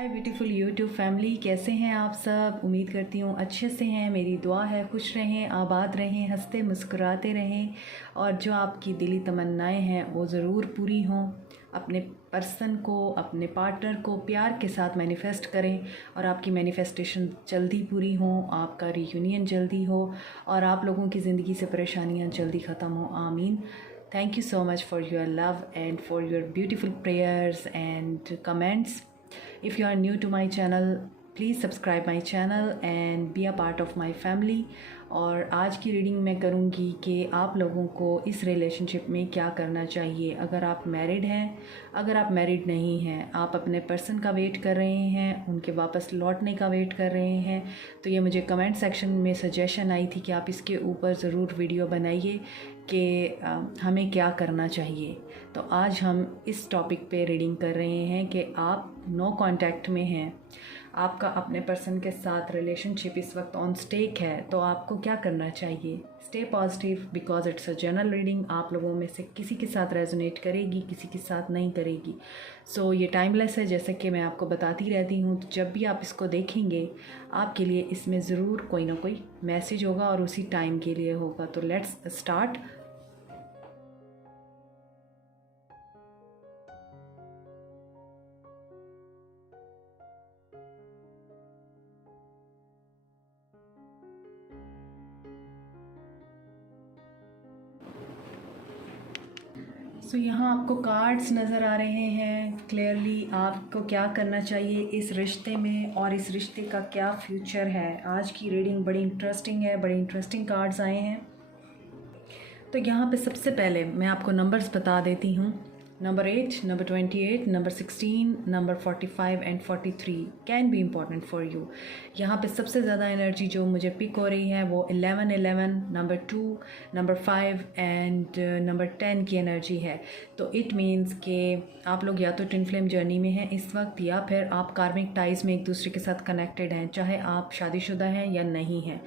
हाय beautiful YouTube family, कैसे हैं आप सब। उम्मीद करती हूँ अच्छे से हैं। मेरी दुआ है खुश रहें, आबाद रहें, हंसते मुस्कुराते रहें और जो आपकी दिली तमन्नाएं हैं वो ज़रूर पूरी हों। अपने पर्सन को, अपने पार्टनर को प्यार के साथ मैनिफेस्ट करें और आपकी मैनिफेस्टेशन जल्दी पूरी हो, आपका रियूनियन जल्दी हो और आप लोगों की ज़िंदगी से परेशानियाँ जल्दी ख़त्म हो। आमीन। Thank you so much for your love and for your beautiful prayers and comments. If you are new to my channel, please subscribe my channel and be a part of my family. और आज की reading मैं करूँगी कि आप लोगों को इस रिलेशनशिप में क्या करना चाहिए। अगर आप मैरिड हैं, अगर आप मैरिड नहीं हैं, आप अपने पर्सन का वेट कर रहे हैं, उनके वापस लौटने का वेट कर रहे हैं, तो ये मुझे कमेंट सेक्शन में सजेशन आई थी कि आप इसके ऊपर ज़रूर वीडियो बनाइए कि हमें क्या करना चाहिए। तो आज हम इस टॉपिक पे रीडिंग कर रहे हैं कि आप नो कांटेक्ट में हैं, आपका अपने पर्सन के साथ रिलेशनशिप इस वक्त ऑन स्टेक है, तो आपको क्या करना चाहिए। Stay positive because it's a general reading. आप लोगों में से किसी के साथ रेजोनेट करेगी, किसी के साथ नहीं करेगी। सो ये टाइमलेस है, जैसे कि मैं आपको बताती रहती हूँ। तो जब भी आप इसको देखेंगे आपके लिए इसमें ज़रूर कोई ना कोई मैसेज होगा और उसी टाइम के लिए होगा। तो लेट्स स्टार्ट। सो यहाँ आपको कार्ड्स नज़र आ रहे हैं क्लियरली, आपको क्या करना चाहिए इस रिश्ते में और इस रिश्ते का क्या फ्यूचर है। आज की रीडिंग बड़ी इंटरेस्टिंग है, बड़े इंटरेस्टिंग कार्ड्स आए हैं। तो यहाँ पे सबसे पहले मैं आपको नंबर्स बता देती हूँ। Number 8, number 28, number 16, number 45 and 43 can be important for you. यहाँ पे सबसे ज़्यादा एनर्जी जो मुझे पिक हो रही है वो 11, 11, नंबर 2, नंबर 5 एंड नंबर 10 की एनर्जी है। तो इट मीन्स कि आप लोग या तो ट्विन फ्लेम जर्नी में हैं इस वक्त, या फिर आप कार्मिक टाइज में एक दूसरे के साथ कनेक्टेड हैं, चाहे आप शादीशुदा हैं या नहीं हैं।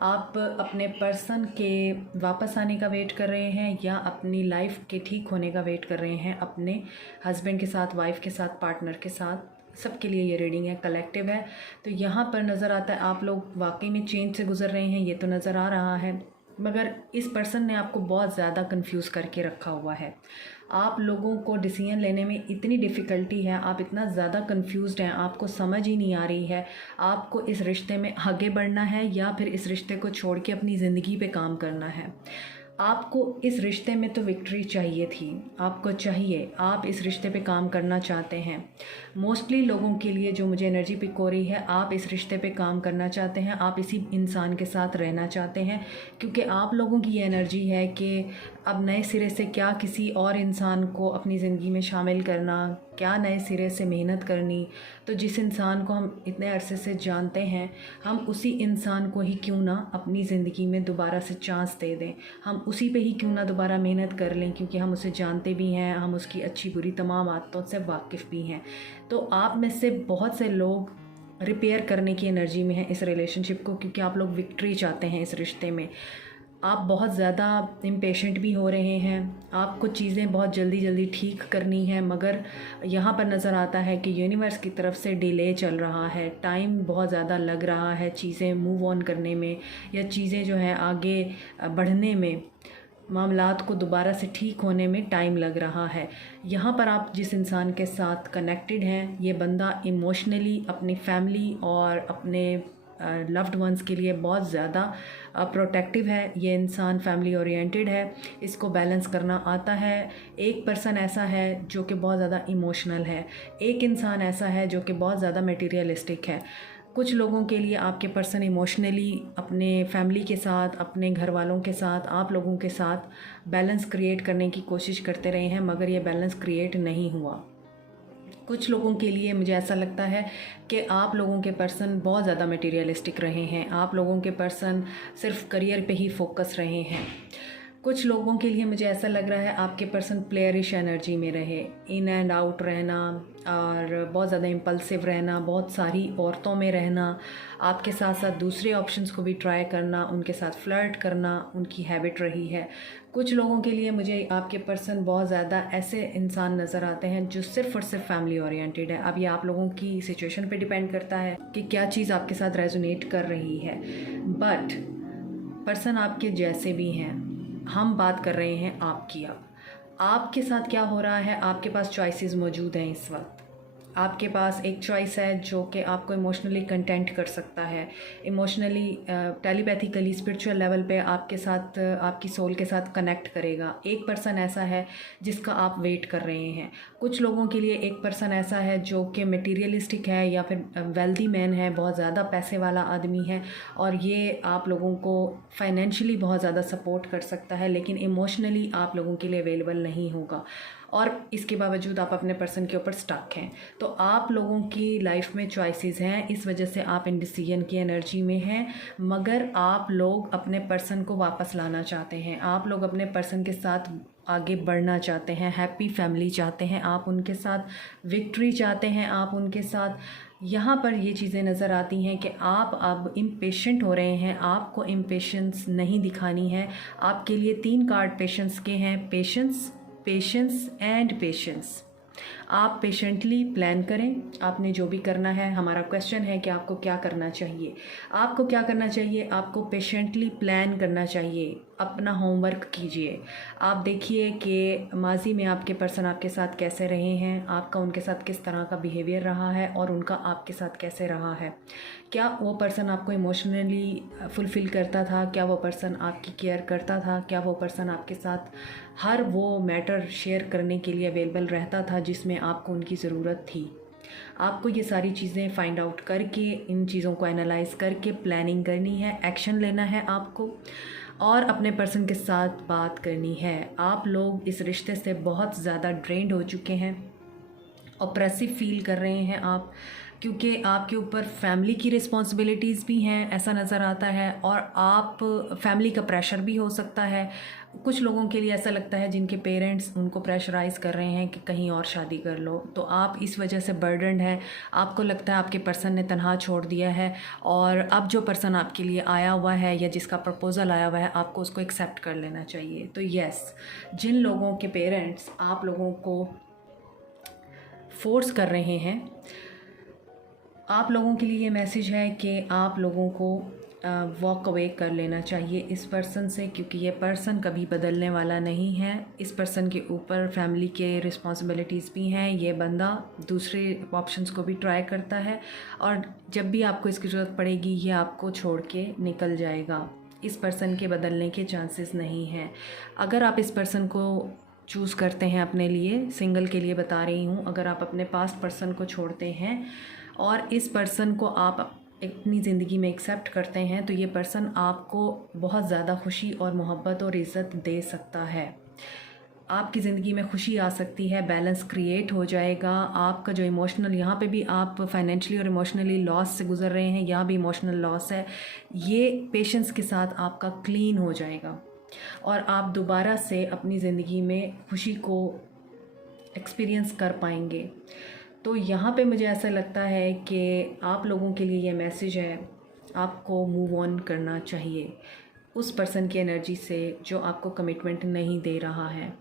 आप अपने पर्सन के वापस आने का वेट कर रहे हैं या अपनी लाइफ के ठीक होने का वेट कर रहे हैं, अपने हस्बैंड के साथ, वाइफ के साथ, पार्टनर के साथ। सबके लिए ये रीडिंग है, कलेक्टिव है। तो यहाँ पर नज़र आता है आप लोग वाकई में चेंज से गुजर रहे हैं, ये तो नज़र आ रहा है, मगर इस पर्सन ने आपको बहुत ज़्यादा कंफ्यूज करके रखा हुआ है। आप लोगों को डिसीजन लेने में इतनी डिफ़िकल्टी है, आप इतना ज़्यादा कंफ्यूज्ड हैं, आपको समझ ही नहीं आ रही है आपको इस रिश्ते में आगे बढ़ना है या फिर इस रिश्ते को छोड़ के अपनी ज़िंदगी पे काम करना है। आपको इस रिश्ते में तो विक्ट्री चाहिए थी, आपको चाहिए, आप इस रिश्ते पे काम करना चाहते हैं। मोस्टली लोगों के लिए जो मुझे एनर्जी पिक हो रही है, आप इस रिश्ते पे काम करना चाहते हैं, आप इसी इंसान के साथ रहना चाहते हैं, क्योंकि आप लोगों की ये एनर्जी है कि अब नए सिरे से क्या किसी और इंसान को अपनी ज़िंदगी में शामिल करना, क्या नए सिरे से मेहनत करनी। तो जिस इंसान को हम इतने अरसे से जानते हैं, हम उसी इंसान को ही क्यों ना अपनी ज़िंदगी में दोबारा से चांस दे दें, हम उसी पे ही क्यों ना दोबारा मेहनत कर लें, क्योंकि हम उसे जानते भी हैं, हम उसकी अच्छी बुरी तमाम आदतों से वाकिफ़ भी हैं। तो आप में से बहुत से लोग रिपेयर करने की एनर्जी में हैं इस रिलेशनशिप को, क्योंकि आप लोग विक्ट्री चाहते हैं इस रिश्ते में। आप बहुत ज़्यादा इम्पेशेंट भी हो रहे हैं, आपको चीज़ें बहुत जल्दी जल्दी ठीक करनी है, मगर यहाँ पर नज़र आता है कि यूनिवर्स की तरफ से डिले चल रहा है, टाइम बहुत ज़्यादा लग रहा है चीज़ें मूव ऑन करने में, या चीज़ें जो हैं आगे बढ़ने में, मामलात को दोबारा से ठीक होने में टाइम लग रहा है। यहाँ पर आप जिस इंसान के साथ कनेक्टेड हैं, ये बंदा इमोशनली अपनी फैमिली और अपने लव्ड वंस के लिए बहुत ज़्यादा प्रोटेक्टिव है। ये इंसान फैमिली ओरिएंटेड है, इसको बैलेंस करना आता है। एक पर्सन ऐसा है जो कि बहुत ज़्यादा इमोशनल है, एक इंसान ऐसा है जो कि बहुत ज़्यादा मटेरियलिस्टिक है। कुछ लोगों के लिए आपके पर्सन इमोशनली अपने फैमिली के साथ, अपने घर वालों के साथ, आप लोगों के साथ बैलेंस क्रिएट करने की कोशिश करते रहे हैं, मगर ये बैलेंस क्रिएट नहीं हुआ। कुछ लोगों के लिए मुझे ऐसा लगता है कि आप लोगों के पर्सन बहुत ज़्यादा मटेरियलिस्टिक रहे हैं, आप लोगों के पर्सन सिर्फ करियर पे ही फोकस रहे हैं। कुछ लोगों के लिए मुझे ऐसा लग रहा है आपके पर्सन प्लेयरिश एनर्जी में रहे, इन एंड आउट रहना और बहुत ज़्यादा इम्पल्सिव रहना, बहुत सारी औरतों में रहना, आपके साथ साथ दूसरे ऑप्शंस को भी ट्राई करना, उनके साथ फ्लर्ट करना उनकी हैबिट रही है। कुछ लोगों के लिए मुझे आपके पर्सन बहुत ज़्यादा ऐसे इंसान नज़र आते हैं जो सिर्फ़ और सिर्फ फैमिली ओरिएंटेड है। अब ये आप लोगों की सिचुएशन पे डिपेंड करता है कि क्या चीज़ आपके साथ रेजोनेट कर रही है। बट पर्सन आपके जैसे भी हैं, हम बात कर रहे हैं आपकी। आपके साथ क्या हो रहा है, आपके पास चॉइसेस मौजूद हैं इस वक्त। आपके पास एक चॉइस है जो कि आपको इमोशनली कंटेंट कर सकता है, इमोशनली टेलीपैथिकली स्पिरिचुअल लेवल पे आपके साथ, आपकी सोल के साथ कनेक्ट करेगा। एक पर्सन ऐसा है जिसका आप वेट कर रहे हैं। कुछ लोगों के लिए एक पर्सन ऐसा है जो कि मटेरियलिस्टिक है या फिर वेल्दी मैन है, बहुत ज़्यादा पैसे वाला आदमी है और ये आप लोगों को फाइनेंशियली बहुत ज़्यादा सपोर्ट कर सकता है, लेकिन इमोशनली आप लोगों के लिए अवेलेबल नहीं होगा और इसके बावजूद आप अपने पर्सन के ऊपर स्टक हैं। तो आप लोगों की लाइफ में चॉइसेस हैं, इस वजह से आप इंडिसीजन की एनर्जी में हैं, मगर आप लोग अपने पर्सन को वापस लाना चाहते हैं। आप लोग अपने पर्सन के साथ आगे बढ़ना चाहते हैं, हैप्पी फैमिली चाहते हैं, आप उनके साथ विक्ट्री चाहते हैं, आप उनके साथ। यहाँ पर ये चीज़ें नज़र आती हैं कि आप अब इम्पेशेंट हो रहे हैं, आपको इम्पेशेंस नहीं दिखानी है। आपके लिए 3 कार्ड पेशेंस के हैं, पेशेंस, पेशेंस एंड पेशेंस। आप पेशेंटली प्लान करें, आपने जो भी करना है। हमारा क्वेश्चन है कि आपको क्या करना चाहिए। आपको क्या करना चाहिए, आपको पेशेंटली प्लान करना चाहिए, अपना होमवर्क कीजिए। आप देखिए कि माजी में आपके पर्सन आपके साथ कैसे रहे हैं, आपका उनके साथ किस तरह का बिहेवियर रहा है और उनका आपके साथ कैसे रहा है। क्या वो पर्सन आपको इमोशनली फुलफ़िल करता था, क्या वो पर्सन आपकी केयर करता था, क्या वो पर्सन आपके साथ हर वो मैटर शेयर करने के लिए अवेलेबल रहता था जिसमें आपको उनकी ज़रूरत थी। आपको ये सारी चीज़ें फाइंड आउट करके, इन चीज़ों को एनालाइज करके प्लानिंग करनी है, एक्शन लेना है आपको और अपने पर्सन के साथ बात करनी है। आप लोग इस रिश्ते से बहुत ज़्यादा ड्रेन्ड हो चुके हैं, ऑप्रेसिव फील कर रहे हैं आप, क्योंकि आपके ऊपर फैमिली की रिस्पॉन्सिबिलिटीज़ भी हैं, ऐसा नज़र आता है, और आप फैमिली का प्रेशर भी हो सकता है। कुछ लोगों के लिए ऐसा लगता है जिनके पेरेंट्स उनको प्रेशराइज़ कर रहे हैं कि कहीं और शादी कर लो, तो आप इस वजह से बर्डन्ड है। आपको लगता है आपके पर्सन ने तनहा छोड़ दिया है और अब जो पर्सन आपके लिए आया हुआ है या जिसका प्रपोज़ल आया हुआ है, आपको उसको एक्सेप्ट कर लेना चाहिए। तो यस, जिन लोगों के पेरेंट्स आप लोगों को फोर्स कर रहे हैं, आप लोगों के लिए ये मैसेज है कि आप लोगों को वॉक अवे कर लेना चाहिए इस पर्सन से, क्योंकि ये पर्सन कभी बदलने वाला नहीं है। इस पर्सन के ऊपर फैमिली के रिस्पॉन्सिबिलिटीज़ भी हैं। ये बंदा दूसरे ऑप्शंस को भी ट्राई करता है और जब भी आपको इसकी ज़रूरत पड़ेगी ये आपको छोड़ के निकल जाएगा। इस पर्सन के बदलने के चांसेस नहीं हैं। अगर आप इस पर्सन को चूज़ करते हैं अपने लिए, सिंगल के लिए बता रही हूँ, अगर आप अपने पास्ट पर्सन को छोड़ते हैं और इस पर्सन को आप अपनी ज़िंदगी में एक्सेप्ट करते हैं, तो ये पर्सन आपको बहुत ज़्यादा खुशी और मोहब्बत और इज़्ज़त दे सकता है। आपकी ज़िंदगी में खुशी आ सकती है, बैलेंस क्रिएट हो जाएगा। आपका जो इमोशनल, यहाँ पे भी आप फाइनेंशियली और इमोशनली लॉस से गुज़र रहे हैं, यहाँ भी इमोशनल लॉस है, ये पेशेंस के साथ आपका क्लीन हो जाएगा और आप दोबारा से अपनी ज़िंदगी में खुशी को एक्सपीरियंस कर पाएंगे। तो यहाँ पे मुझे ऐसा लगता है कि आप लोगों के लिए ये मैसेज है, आपको मूव ऑन करना चाहिए उस पर्सन की एनर्जी से जो आपको कमिटमेंट नहीं दे रहा है,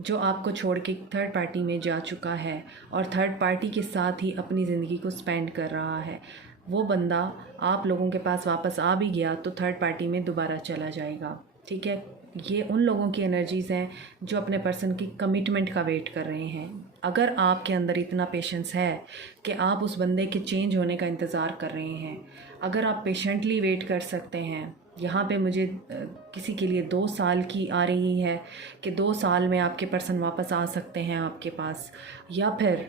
जो आपको छोड़ के थर्ड पार्टी में जा चुका है और थर्ड पार्टी के साथ ही अपनी ज़िंदगी को स्पेंड कर रहा है। वो बंदा आप लोगों के पास वापस आ भी गया तो थर्ड पार्टी में दोबारा चला जाएगा। ठीक है, ये उन लोगों की एनर्जीज़ हैं जो अपने पर्सन की कमिटमेंट का वेट कर रहे हैं। अगर आपके अंदर इतना पेशेंस है कि आप उस बंदे के चेंज होने का इंतज़ार कर रहे हैं, अगर आप पेशेंटली वेट कर सकते हैं, यहाँ पे मुझे किसी के लिए 2 साल की आ रही है कि 2 साल में आपके पर्सन वापस आ सकते हैं आपके पास, या फिर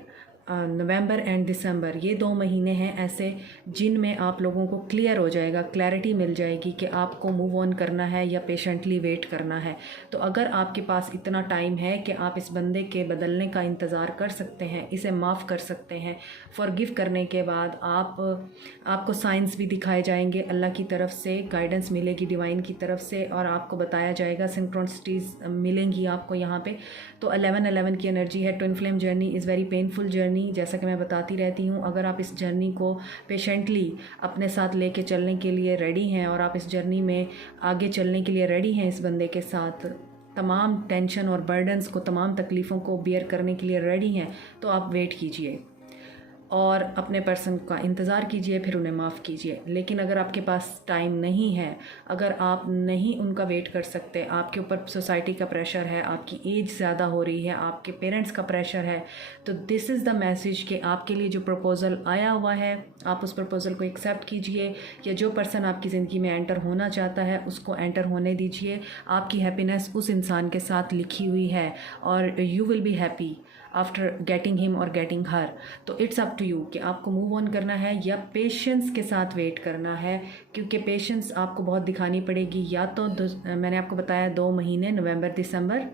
नवंबर एंड दिसंबर, ये 2 महीने हैं ऐसे जिनमें आप लोगों को क्लियर हो जाएगा, क्लैरिटी मिल जाएगी कि आपको मूव ऑन करना है या पेशेंटली वेट करना है। तो अगर आपके पास इतना टाइम है कि आप इस बंदे के बदलने का इंतज़ार कर सकते हैं, इसे माफ़ कर सकते हैं, फॉरगिव करने के बाद आपको साइंस भी दिखाए जाएंगे, अल्लाह की तरफ से गाइडेंस मिलेगी डिवाइन की तरफ से, और आपको बताया जाएगा, सिंक्रोनिसिटीज़ मिलेंगी आपको यहाँ पे। तो 11-11 की एनर्जी है। Twin flame journey is very painful journey, जैसा कि मैं बताती रहती हूँ। अगर आप इस जर्नी को पेशेंटली अपने साथ लेके चलने के लिए रेडी हैं और आप इस जर्नी में आगे चलने के लिए रेडी हैं, इस बंदे के साथ तमाम टेंशन और बर्डन्स को, तमाम तकलीफ़ों को बियर करने के लिए रेडी हैं, तो आप वेट कीजिए और अपने पर्सन का इंतज़ार कीजिए, फिर उन्हें माफ़ कीजिए। लेकिन अगर आपके पास टाइम नहीं है, अगर आप नहीं उनका वेट कर सकते, आपके ऊपर सोसाइटी का प्रेशर है, आपकी एज ज़्यादा हो रही है, आपके पेरेंट्स का प्रेशर है, तो दिस इज़ द मैसेज कि आपके लिए जो प्रपोज़ल आया हुआ है, आप उस प्रपोज़ल को एक्सेप्ट कीजिए, या जो पर्सन आपकी ज़िंदगी में एंटर होना चाहता है उसको एंटर होने दीजिए। आपकी हैप्पीनेस उस इंसान के साथ लिखी हुई है और you will be happy after getting him और गेटिंग हर। तो इट्स अप टू यू कि आपको मूव ऑन करना है या पेशेंस के साथ वेट करना है, क्योंकि पेशेंस आपको बहुत दिखानी पड़ेगी। या तो मैंने आपको बताया 2 महीने, नवंबर दिसंबर,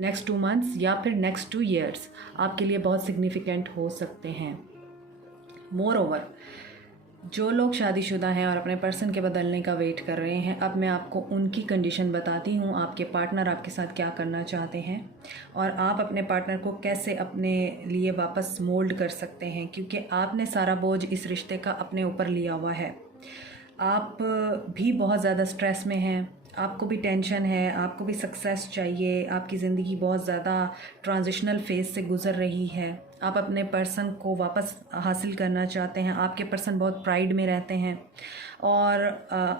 नेक्स्ट 2 मंथ्स, या फिर नेक्स्ट 2 ईयर्स आपके लिए बहुत सिग्निफिकेंट हो सकते हैं। मोर ओवर, जो लोग शादीशुदा हैं और अपने पर्सन के बदलने का वेट कर रहे हैं, अब मैं आपको उनकी कंडीशन बताती हूँ, आपके पार्टनर आपके साथ क्या करना चाहते हैं और आप अपने पार्टनर को कैसे अपने लिए वापस मोल्ड कर सकते हैं, क्योंकि आपने सारा बोझ इस रिश्ते का अपने ऊपर लिया हुआ है। आप भी बहुत ज़्यादा स्ट्रेस में हैं, आपको भी टेंशन है, आपको भी सक्सेस चाहिए, आपकी ज़िंदगी बहुत ज़्यादा ट्रांजिशनल फेज से गुज़र रही है, आप अपने पर्सन को वापस हासिल करना चाहते हैं, आपके पर्सन बहुत प्राइड में रहते हैं और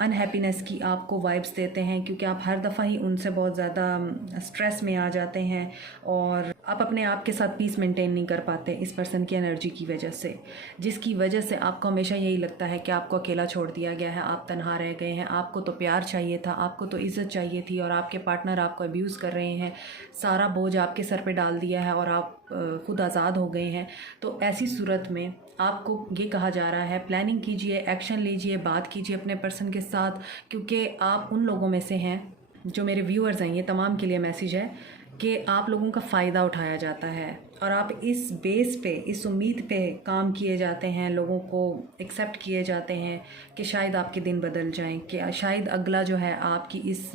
अनहैप्पीनेस की आपको वाइब्स देते हैं, क्योंकि आप हर दफ़ा ही उनसे बहुत ज़्यादा स्ट्रेस में आ जाते हैं और आप अपने आप के साथ पीस मेंटेन नहीं कर पाते इस पर्सन की एनर्जी की वजह से, जिसकी वजह से आपको हमेशा यही लगता है कि आपको अकेला छोड़ दिया गया है, आप तन्हा रह गए हैं। आपको तो प्यार चाहिए था, आपको तो इज़्ज़त चाहिए थी, और आपके पार्टनर आपको अब्यूज़ कर रहे हैं, सारा बोझ आपके सर पे डाल दिया है और आप खुद आज़ाद हो गए हैं। तो ऐसी सूरत में आपको ये कहा जा रहा है, प्लानिंग कीजिए, एक्शन लीजिए, बात कीजिए अपने पर्सन के साथ, क्योंकि आप उन लोगों में से हैं, जो मेरे व्यूअर्स हैं, ये तमाम के लिए मैसेज है कि आप लोगों का फ़ायदा उठाया जाता है और आप इस बेस पे, इस उम्मीद पे काम किए जाते हैं, लोगों को एक्सेप्ट किए जाते हैं कि शायद आपके दिन बदल जाएं, कि शायद अगला जो है आपकी इस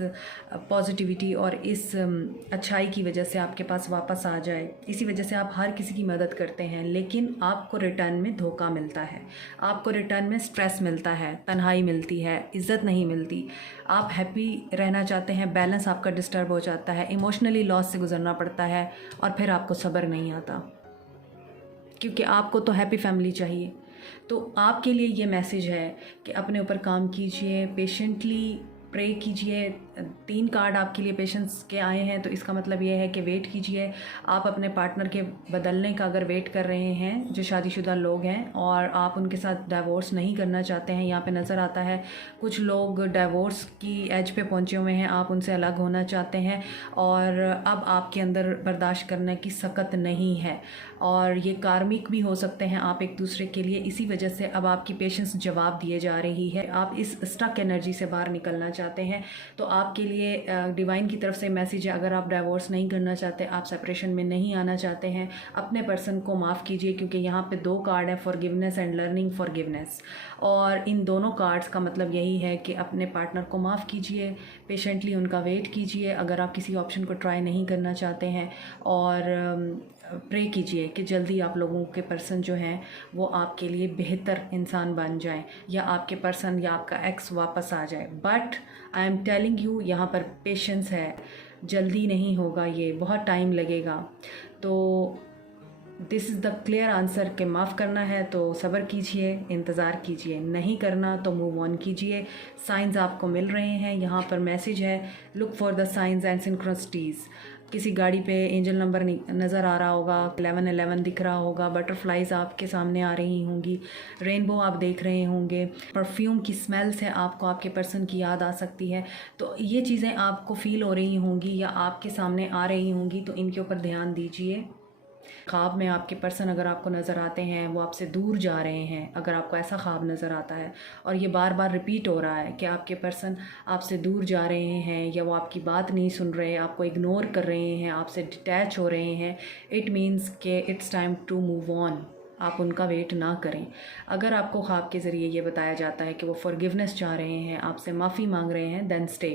पॉजिटिविटी और इस अच्छाई की वजह से आपके पास वापस आ जाए। इसी वजह से आप हर किसी की मदद करते हैं, लेकिन आपको रिटर्न में धोखा मिलता है, आपको रिटर्न में स्ट्रेस मिलता है, तन्हाई मिलती है, इज़्ज़त नहीं मिलती। आप हैप्पी रहना चाहते हैं, बैलेंस आपका डिस्टर्ब हो जाता है, इमोशनली लॉस से गुजरना पड़ता है और फिर आपको सब्र नहीं आता, क्योंकि आपको तो हैप्पी फैमिली चाहिए। तो आपके लिए ये मैसेज है कि अपने ऊपर काम कीजिए, पेशेंटली प्रे कीजिए। 3 कार्ड आपके लिए पेशेंस के आए हैं, तो इसका मतलब ये है कि वेट कीजिए। आप अपने पार्टनर के बदलने का अगर वेट कर रहे हैं, जो शादीशुदा लोग हैं, और आप उनके साथ डाइवोर्स नहीं करना चाहते हैं, यहाँ पे नज़र आता है कुछ लोग डाइवोर्स की एज पे पहुँचे हुए हैं, आप उनसे अलग होना चाहते हैं और अब आपके अंदर बर्दाश्त करने की सकत नहीं है, और ये कार्मिक भी हो सकते हैं आप एक दूसरे के लिए। इसी वजह से अब आपकी पेशेंस जवाब दिए जा रही है, आप इस स्टक एनर्जी से बाहर निकलना चाहते हैं। तो आपके लिए डिवाइन की तरफ से मैसेज है, अगर आप डाइवोर्स नहीं करना चाहते, आप सेपरेशन में नहीं आना चाहते हैं, अपने पर्सन को माफ़ कीजिए, क्योंकि यहाँ पे 2 कार्ड है, फॉरगिवनेस एंड लर्निंग फॉरगिवनेस, और इन दोनों कार्ड्स का मतलब यही है कि अपने पार्टनर को माफ़ कीजिए, पेशेंटली उनका वेट कीजिए अगर आप किसी ऑप्शन को ट्राई नहीं करना चाहते हैं, और प्रे कीजिए कि जल्दी आप लोगों के पर्सन जो हैं वो आपके लिए बेहतर इंसान बन जाएं, या आपके पर्सन या आपका एक्स वापस आ जाए। But I am telling you, यहाँ पर पेशेंस है, जल्दी नहीं होगा, ये बहुत टाइम लगेगा। तो this is the clear answer कि माफ़ करना है तो सब्र कीजिए, इंतज़ार कीजिए, नहीं करना तो मूव ऑन कीजिए। साइंस आपको मिल रहे हैं, यहाँ पर मैसेज है, look for the science and synchronicities. किसी गाड़ी पे एंजल नंबर नज़र आ रहा होगा, 1111 दिख रहा होगा, बटरफ्लाइज आपके सामने आ रही होंगी, रेनबो आप देख रहे होंगे, परफ्यूम की स्मेल से आपको आपके पर्सन की याद आ सकती है। तो ये चीज़ें आपको फील हो रही होंगी या आपके सामने आ रही होंगी, तो इनके ऊपर ध्यान दीजिए ख्वाब में आपके पर्सन अगर आपको नज़र आते हैं वो आपसे दूर जा रहे हैं, अगर आपको ऐसा ख्वाब नज़र आता है और ये बार बार रिपीट हो रहा है कि आपके पर्सन आपसे दूर जा रहे हैं या वो आपकी बात नहीं सुन रहे, आपको इग्नोर कर रहे हैं, आपसे डिटैच हो रहे हैं, इट मीन्स कि it's time to move on. आप उनका वेट ना करें। अगर आपको ख्वाब के ज़रिए ये बताया जाता है कि वो फॉरगिवनेस चाह रहे हैं, आपसे माफ़ी मांग रहे हैं, then stay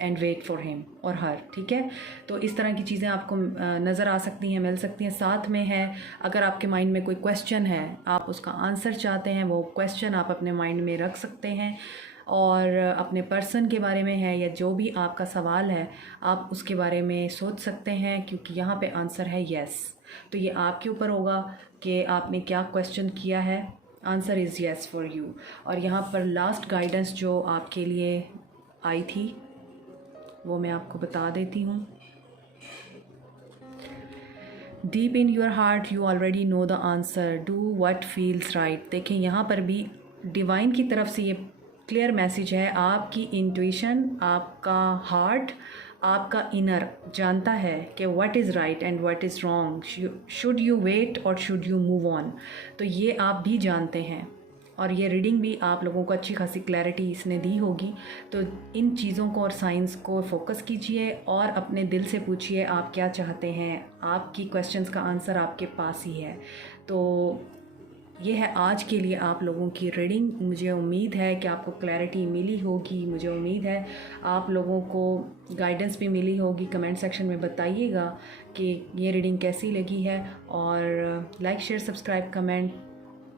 and wait for him और हर। ठीक है, तो इस तरह की चीज़ें आपको नज़र आ सकती हैं, मिल सकती हैं। साथ में है, अगर आपके माइंड में कोई क्वेश्चन है, आप उसका आंसर चाहते हैं, वो क्वेश्चन आप अपने माइंड में रख सकते हैं और अपने पर्सन के बारे में है या जो भी आपका सवाल है आप उसके बारे में सोच सकते हैं, क्योंकि यहाँ पे आंसर है येस। तो ये आपके ऊपर होगा कि आपने क्या क्वेश्चन किया है। Answer is yes for you. और यहाँ पर लास्ट गाइडेंस जो आपके लिए आई थी वो मैं आपको बता देती हूँ। Deep in your heart you already know the answer, do what feels right. देखें, यहाँ पर भी डिवाइन की तरफ से ये क्लियर मैसेज है। आपकी इंट्यूशन, आपका हार्ट, आपका इनर जानता है कि what is right and what is wrong, should you wait और शुड यू मूव ऑन। तो ये आप भी जानते हैं और ये रीडिंग भी आप लोगों को अच्छी खासी क्लैरिटी इसने दी होगी। तो इन चीज़ों को और साइंस को फोकस कीजिए और अपने दिल से पूछिए आप क्या चाहते हैं। आपकी क्वेश्चंस का आंसर आपके पास ही है। तो ये है आज के लिए आप लोगों की रीडिंग। मुझे उम्मीद है कि आपको क्लैरिटी मिली होगी, मुझे उम्मीद है आप लोगों को गाइडेंस भी मिली होगी। कमेंट सेक्शन में बताइएगा कि ये रीडिंग कैसी लगी है और like, share, subscribe, comment,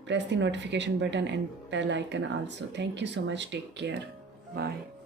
press the notification button and bell icon also. Thank you so much. Take care. Bye.